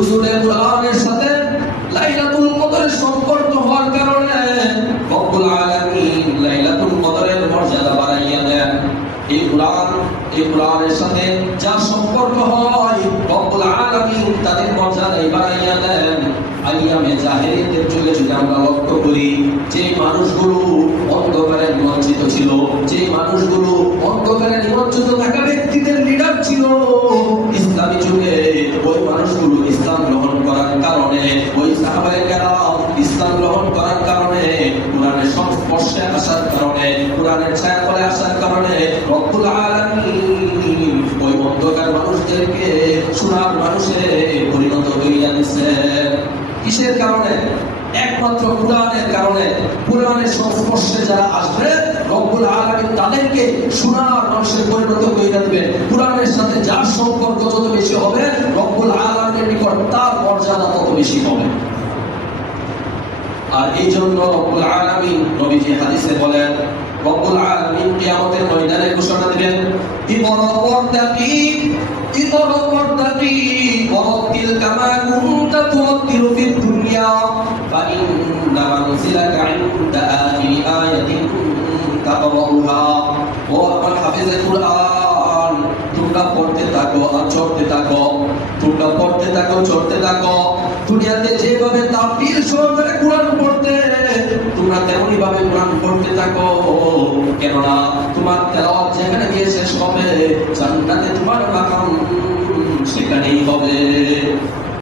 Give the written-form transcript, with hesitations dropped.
নুজুলে কুরআনের সাথে লাইলাতুল কদরের সম্পর্ক হওয়ার কারণে রব্বুল আলামিন লাইলাতুল কদরের মর্যাদা বাড়াইয়া দেন। এই কুরআনের সাথে যার সম্পর্ক হয় রব্বুল আলামিন তাদের মর্যাদা বাড়াইয়া দেন। আইয়ামে জাহেলিয়াতের যুগে যদি আমরা লক্ষ্য করি, যে মানুষগুলো অন্ধকারে নিমজ্জিত ছিল, যে মানুষগুলো অন্ধকারে নিমজ্জিত থাকা ব্যক্তিদের লিডার ছিল, ইসলামী যুগে ওই মানুষগুলো ইসলাম গ্রহণ করার কারণে, ওই সাহাবায়ে কেরাম ইসলাম গ্রহণ করার কারণে, কুরআনের সংস্পর্শে আসার কারণে, কুরআনের ছায়াতলে আসার কারণে রব্বুল আলামিন ওই অন্ধকার মানুষদেরকে সোনার মানুষে পরিণত হইয়া দিয়েছেন। কিসের কারণে? একমাত্র কুরআনের কারণে। কুরআনের সংস্পর্শে যারা আসবে রব্বুল আলামিন তাদেরকে সোনার মানুষে পরিণত কইরা দিবেন। কুরআনের সাথে যার সম্পর্ক যত বেশি হবে রব্বুল আলামিনের নিকট তার মর্যাদা তত বেশি হবে। আর এই জন্য রব্বুল আলামিন নবীজি হাদিসে বলেন, রব্বুল আলামিন কিয়ামতের ময়দানে ঘোষণা দিবেন, ইকরা ওয়ারতাকি ওয়ারাতিল কামা কুনতা তুরাতিলু ফিদ দুনিয়া ফা ইন্না মানজিলাকা ইনদা আখিরি আয়াতিন তাকরাউহা। ও আমার হাফেজে কুরআন, তোমরা পড়তে থাকো আর চড়তে থাকো, তোমরা পড়তে থাকো চড়তে থাকো। দুনিয়াতে যেভাবে তাফসীর সহকারে কুরআন পড়তে, তোমরা তেমনি ভাবে কুরআন পড়তে থাকো, কেননা তোমার তেলাওয়াত যেখানে গিয়ে শেষ হবে জান্নাতে তোমার মাকাম সেখানেই হবে।